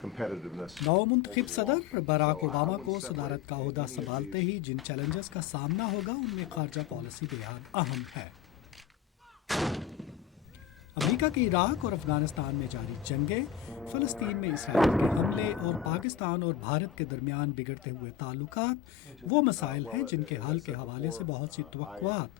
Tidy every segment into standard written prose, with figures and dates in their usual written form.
नवमुंतखब सदर Barack Obama को सदारत का ओहदा संभालते ही जिन चैलेंजेस का सामना होगा उनमें खारजा पॉलिसी बेहद अहम है। अमेरिका की इराक और अफगानिस्तान में जारी जंगें, फ़लस्तीन में इसराइल के हमले और पाकिस्तान और भारत के दरमियान बिगड़ते हुए ताल्लुकात वो मसाइल हैं जिनके हल के हवाले से बहुत सी तवक्कुआत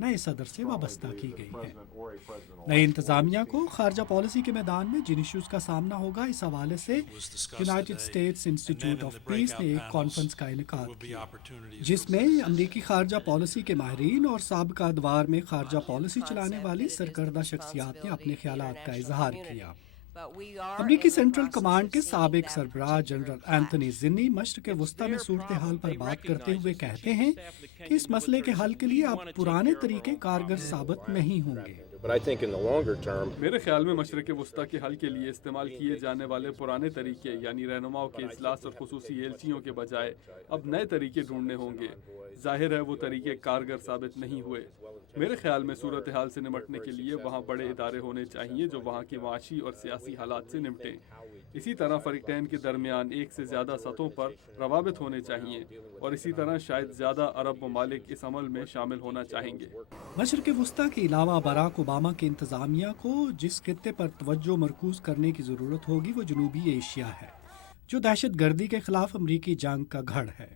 नए सदर से वाबस्ता की गई हैं। नई इंतज़ामिया को खारजा पॉलिसी के मैदान में जिन इशूज़ का सामना होगा, इस हवाले से United states institute of peace ने एक कॉन्फ्रेंस का इनेकाद किया, जिसमें अमरीकी खारजा पॉलिसी के माहिरीन और साबिक़ा अदवार में खारजा पॉलिसी चलाने वाली सरकर्दा शख्सियात ने अपने ख़यालात का इजहार किया। अमरीकी सेंट्रल कमांड के साबिक सरबराह जनरल एंथनी ज़िन्नी मशरिक़ वस्ता में सूरत हाल पर बात करते हुए कहते हैं कि इस मसले के हल के लिए अब पुराने तरीके कारगर साबित नहीं होंगे। मेरे ख्याल में मशरिक़ वस्ता के हल के लिए इस्तेमाल किए जाने वाले पुराने तरीके यानी रहनुमाओं के इजलास और खुसूसी एलचियों के बजाय अब नए तरीके ढूंढने होंगे। जाहिर है वो तरीके कारगर साबित नहीं हुए। मेरे ख्याल में सूरत हाल से निमटने के लिए वहाँ बड़े इदारे होने चाहिए जो वहाँ के माशी और सियासी हालात से निपटें। इसी तरह फ़रीक़ैन के दरमियान एक से ज़्यादा सतहों पर रवाबित होने चाहिए और इसी तरह शायद ज़्यादा अरब ममालिक इस अमल में शामिल होना चाहेंगे। मशरिक़ वस्ता के अलावा बराक ओबामा की इंतज़ामिया को जिस खित्ते पर तवज्जो मरकूज़ करने की ज़रूरत होगी वो जनूबी एशिया है, जो दहशत गर्दी के ख़िलाफ़ अमरीकी जंग का गढ़ है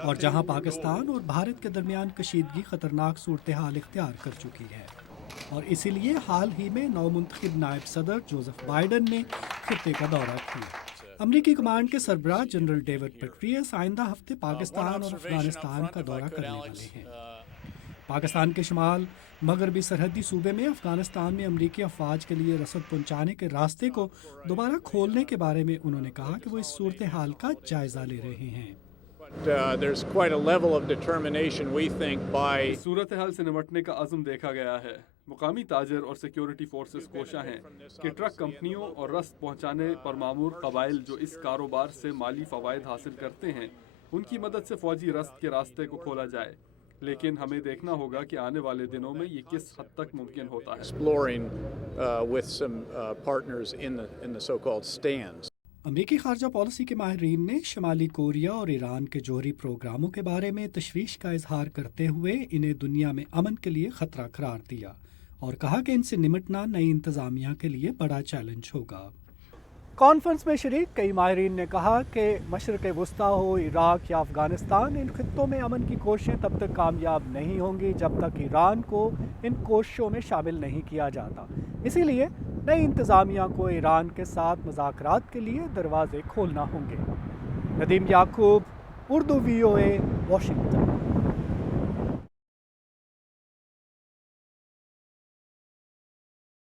और जहां पाकिस्तान और भारत के दरमियान कशीदगी ख़तरनाक सूरत हाल इख्तियार कर चुकी है। और इसीलिए हाल ही में नवमुंतखब नायब सदर जोसेफ बाइडन ने खित्ते का दौरा किया। अमरीकी कमांड के सरबराह जनरल डेविड पेट्रियस आइंदा हफ्ते पाकिस्तान और अफगानिस्तान का दौरा करने वाले हैं। पाकिस्तान के शुमाल मगरबी सरहदी सूबे में अफगानिस्तान में अमरीकी अफवाज के लिए रसद पहुंचाने के रास्ते को दोबारा खोलने के बारे में उन्होंने कहा कि वो इस सूरत हाल का जायजा ले रहे हैं। There's quite a level of determination we think by सूरत हाल से निमटने का अज़्म देखा गया है। मुकामी ताजर और सिक्योरिटी फोर्सेस कोशा हैं कि ट्रक कंपनियों और रस्त पहुंचाने पर मामूर कबाइल जो इस कारोबार से माली फ़वाइद हासिल करते हैं उनकी मदद से फ़ौजी रस्त के रास्ते को खोला जाए, लेकिन हमें देखना होगा कि आने वाले दिनों में ये किस हद तक मुमकिन होता है। exploring with some partners in the so-called stands. अमरीकी खारजा पॉलिसी के माहिरीन ने शमाली कोरिया और ईरान के जौहरी प्रोग्रामों के बारे में तशवीश का इजहार करते हुए इन्हें दुनिया में अमन के लिए ख़तरा करार दिया और कहा कि इनसे निमटना नई इंतज़ामिया के लिए बड़ा चैलेंज होगा। कॉन्फ्रेंस में शरीक कई माहिरीन ने कहा कि मशरिक़ वस्ता हो, इराक या अफगानिस्तान, इन खित्तों में अमन की कोशिशें तब तक कामयाब नहीं होंगी जब तक ईरान को इन कोशिशों में शामिल नहीं किया जाता। इसीलिए नई इंतज़ामिया को ईरान के साथ मुज़ाकरात के लिए दरवाजे खोलना होंगे। नदीम याकूब, उर्दू VOA, वाशिंगटन।